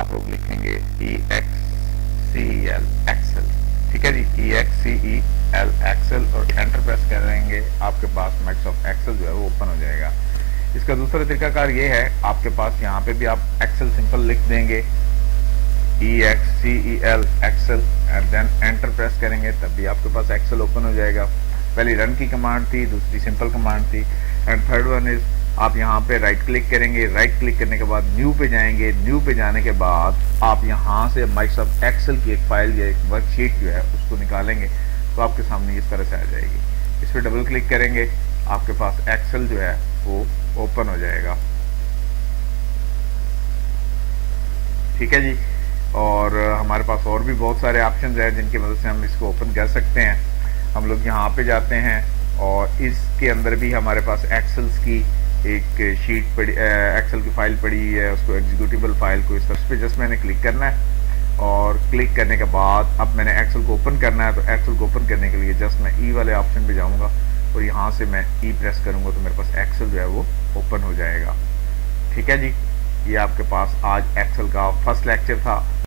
आप लोग लिखेंगे EXCEL एक्सेल। ठीक है जी, EXCEL एक्सेल और एंटर प्रेस करेंगे, आपके पास माइक्रोसॉफ्ट एक्सेल जो है वो ओपन हो जाएगा। इसका दूसरा तरीकाकार ये है, आपके पास यहाँ पे भी आप एक्सेल सिंपल लिख देंगे EXCEL excel and then enter press करेंगे, तब भी आपके पास एक्सेल ओपन हो जाएगा। पहली रन की कमांड थी, दूसरी सिंपल कमांड थी, एंड थर्ड वन इज आप यहाँ पे राइट क्लिक करेंगे। राइट क्लिक करने के बाद न्यू पे जाएंगे। न्यू पे जाने के बाद आप यहाँ से माइक्रोसॉफ्ट एक्सेल की एक फाइल या एक वर्कशीट जो है उसको निकालेंगे, तो आपके सामने इस तरह से आ जाएगी। इस पर डबल क्लिक करेंगे, आपके पास एक्सेल जो है वो ओपन हो जाएगा। ठीक है जी, और हमारे पास और भी बहुत सारे ऑप्शंस हैं जिनकी मदद से हम इसको ओपन कर सकते हैं। हम लोग यहाँ पे जाते हैं और इसके अंदर भी हमारे पास एक्सेल्स की एक शीट पड़ी, एक्सेल की फाइल पड़ी हुई है, उसको एग्जीक्यूटिबल फाइल को इस तरह पे जस्ट मैंने क्लिक करना है, और क्लिक करने के बाद अब मैंने एक्सेल को ओपन करना है। तो एक्सेल को ओपन करने के लिए जस्ट मैं ई वाले ऑप्शन पे जाऊँगा और यहाँ से मैं ई प्रेस करूँगा तो मेरे पास एक्सेल जो है वो ओपन हो जाएगा। ठीक है जी, ये आपके पास आज एक्सेल का फर्स्ट लेक्चर था।